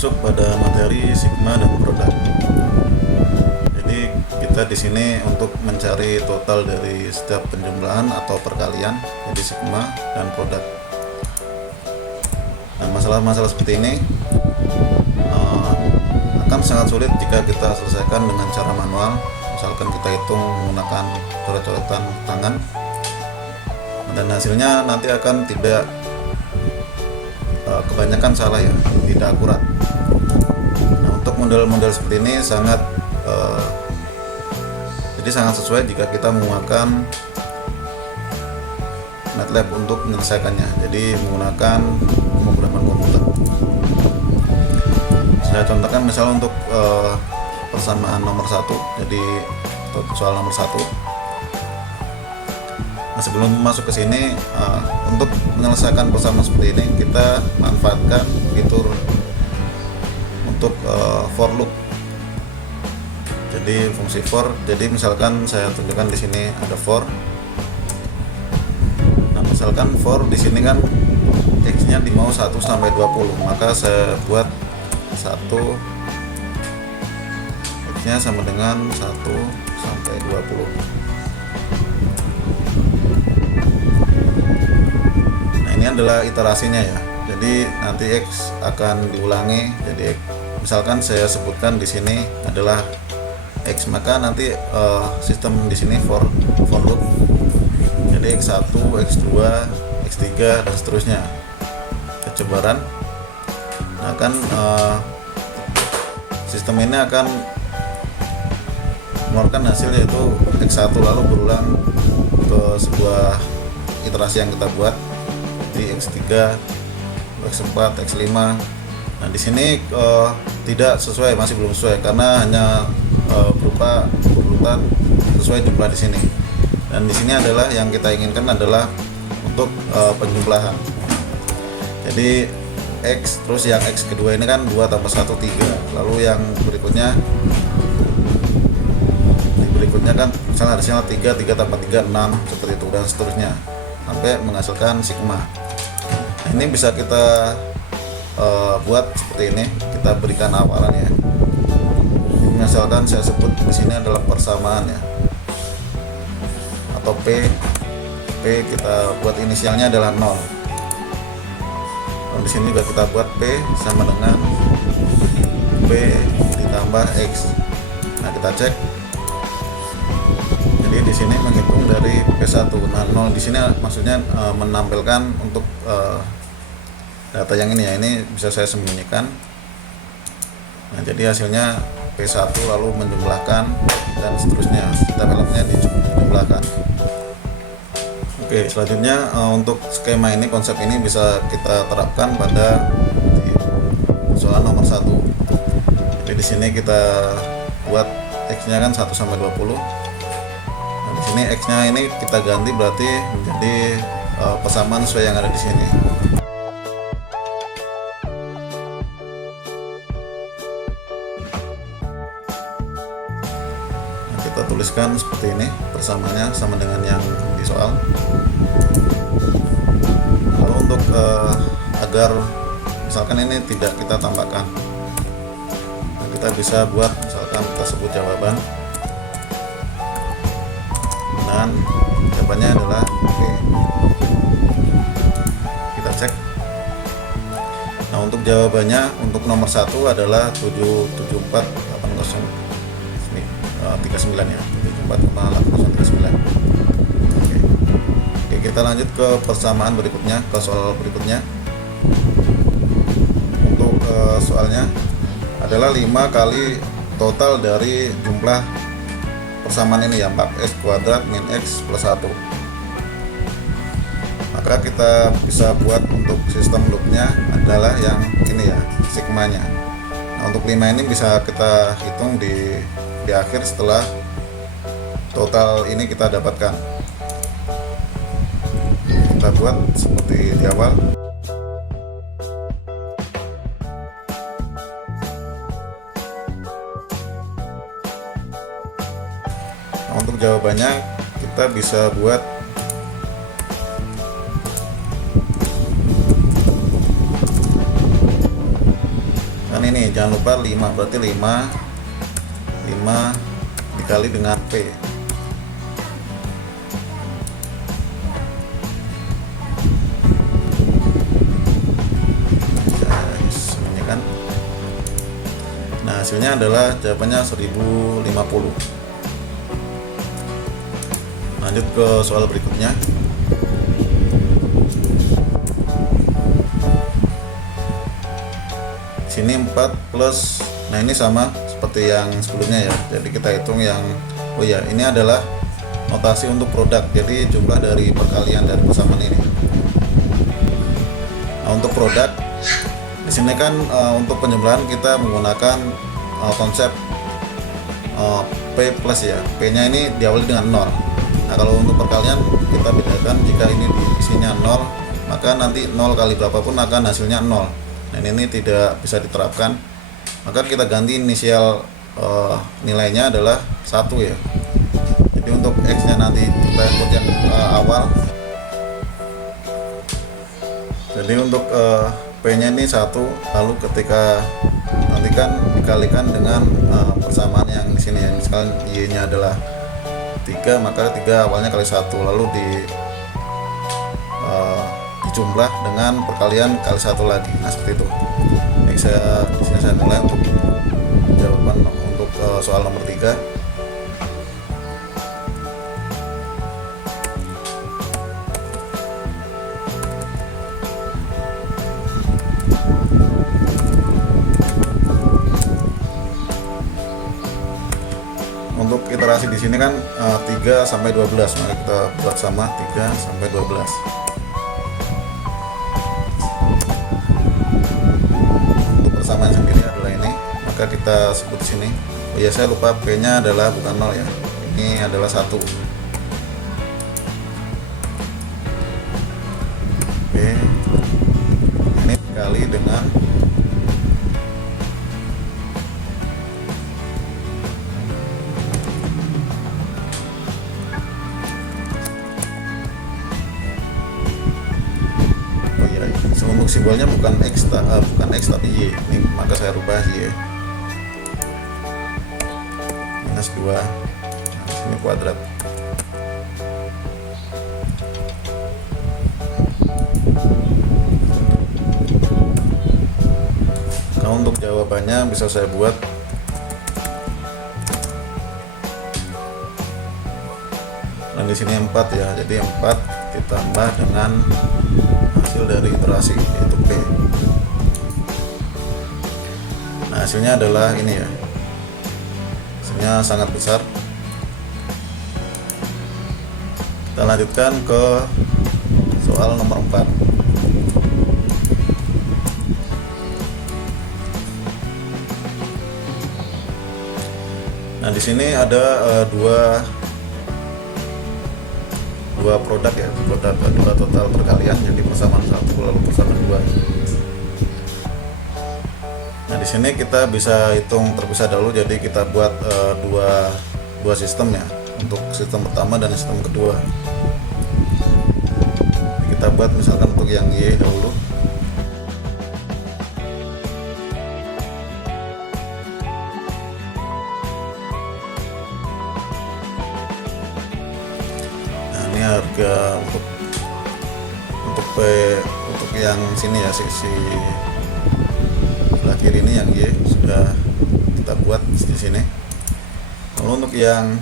masuk pada materi sigma dan produk. Jadi kita di sini untuk mencari total dari setiap penjumlahan atau perkalian, jadi sigma dan produk. Nah, masalah-masalah seperti ini akan sangat sulit jika kita selesaikan dengan cara manual. Misalkan kita hitung menggunakan coret-coretan tangan, dan hasilnya nanti akan tidak kebanyakan salah ya, tidak akurat. Nah, untuk model-model seperti ini sangat sesuai jika kita menggunakan MATLAB untuk menyelesaikannya, jadi menggunakan pemrograman komputer. Saya contohkan misalnya untuk persamaan nomor 1, jadi soal nomor 1. Nah, sebelum masuk ke sini, untuk menyelesaikan persamaan seperti ini kita manfaatkan fitur untuk for loop. Jadi fungsi for, jadi misalkan saya tunjukkan di sini ada for. Nah, misalkan for di sini kan x-nya di mau 1 sampai 20, maka saya buat 1, x-nya sama dengan 1 sampai 20. Nah, ini adalah iterasinya ya. Jadi nanti x akan diulangi. Jadi misalkan saya sebutkan di sini adalah x, maka nanti sistem di sini for loop. Jadi x1, x2, x3 dan seterusnya. Percobaan. Nah, kan sistem ini akan mengeluarkan hasil yaitu x1 lalu berulang ke sebuah iterasi yang kita buat di x3, x4, x5. Nah, di sini tidak sesuai, masih belum sesuai karena hanya berupa urutan sesuai jumlah di sini. Dan di sini adalah yang kita inginkan adalah untuk penjumlahan. Jadi x, terus yang x kedua ini kan 2 tambah 1 3. Lalu yang berikutnya kan misalnya hasilnya 3 tambah 3 6, seperti itu dan seterusnya sampai menghasilkan sigma. Nah, ini bisa kita buat seperti ini, kita berikan awalan ya. Misalkan saya sebut di sini adalah persamaan ya, atau P kita buat inisialnya adalah 0. Dan di sini juga kita buat P sama dengan P ditambah X. Nah, kita cek. Jadi di sini menghitung dari P1. Nah, 0 di sini maksudnya menampilkan untuk data yang ini ya. Ini bisa saya sembunyikan. Nah, jadi hasilnya P1 lalu menjumlahkan dan seterusnya, kita velgnya dijumlahkan. Oke, selanjutnya untuk skema ini, konsep ini bisa kita terapkan pada soal nomor 1. Jadi di sini kita buat x-nya kan 1 sampai 20. Nah, di sini x-nya ini kita ganti berarti menjadi persamaan sesuai yang ada di sini. Kita tuliskan seperti ini, persamaannya sama dengan yang di soal. Lalu untuk agar misalkan ini tidak kita tambahkan, nah, kita bisa buat misalkan kita sebut jawaban, dan jawabannya adalah oke. Kita cek. Nah, untuk jawabannya untuk nomor 1 adalah 77480 39 ya, 74,8039. Oke, kita lanjut ke persamaan berikutnya, ke soal berikutnya. Untuk soalnya adalah 5 kali total dari jumlah persamaan ini ya, 4x kuadrat min x plus 1. Maka kita bisa buat untuk sistem loopnya adalah yang ini ya, sigmanya. Nah, untuk 5 ini bisa kita hitung di akhir setelah total ini kita dapatkan. Kita buat seperti di awal. Nah, untuk jawabannya kita bisa buat kan ini jangan lupa 5, berarti 5 dikali dengan P. Nah, hasilnya adalah jawabannya 1050. Lanjut ke soal berikutnya. Sini 4 plus, nah ini sama seperti yang sebelumnya ya. Jadi kita hitung yang, oh ya, ini adalah notasi untuk produk. Jadi jumlah dari perkalian dari persamaan ini. Nah, untuk produk di sini kan untuk penjumlahan kita menggunakan konsep P plus ya. P-nya ini diawali dengan 0. Nah, kalau untuk perkalian kita bedakan, jika ini diisinya 0, maka nanti 0 kali berapapun akan hasilnya 0. Dan ini tidak bisa diterapkan, maka kita ganti inisial nilainya adalah 1 ya. Jadi untuk X nya nanti kita input yang awal. Jadi untuk P nya ini 1, lalu ketika nanti kan dikalikan dengan persamaan yang di sini ya. Misalkan Y nya adalah 3, maka 3 awalnya kali 1, lalu dijumlah dengan perkalian kali 1 lagi. Nah, seperti itu. Ini di sini saya mulai untuk jawaban untuk soal nomor 3. Untuk iterasi di sini kan 3 sampai 12, maka kita buat sama 3 sampai 12. Persamaan sendiri adalah ini, maka kita sebut di sini. Oh ya, saya lupa, P-nya adalah bukan 0 ya. Ini adalah 1. P ini dikali dengan untuk simbolnya bukan X tapi Y. Ini maka saya rubah Y minus 2. Nah, sini kuadrat. Nah, untuk jawabannya bisa saya buat dan di sini 4 ya. Jadi 4 ditambah dengan hasil dari iterasi yaitu P. Nah, hasilnya adalah ini ya. Hasilnya sangat besar. Kita lanjutkan ke soal nomor 4. Nah, di sini ada dua produk ya, dua total perkalian, jadi persamaan 1 lalu persamaan 2. Nah, di sini kita bisa hitung terpisah dahulu, jadi kita buat dua sistem ya, untuk sistem pertama dan sistem kedua. Kita buat misalkan untuk yang Y dahulu. Harga untuk P, untuk yang sini ya, sisi sebelah kiri ini yang Y sudah kita buat di sini. Lalu untuk yang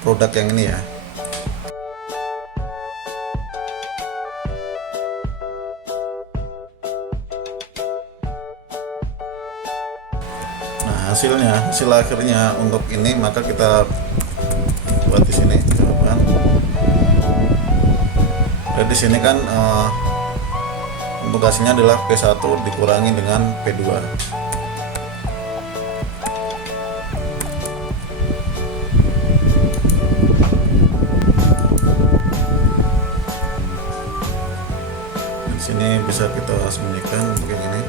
produk yang ini ya, nah hasil akhirnya untuk ini, maka kita buat di sini jawaban. Jadi di sini kan untuk hasilnya adalah P1 dikurangi dengan P2. Di sini bisa kita sembunyikan mungkin ini.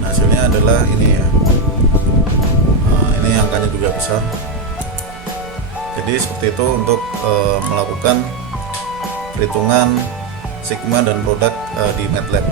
Nah, hasilnya adalah ini ya. Ini angkanya juga besar. Jadi seperti itu untuk melakukan perhitungan Sigma dan produk di MATLAB.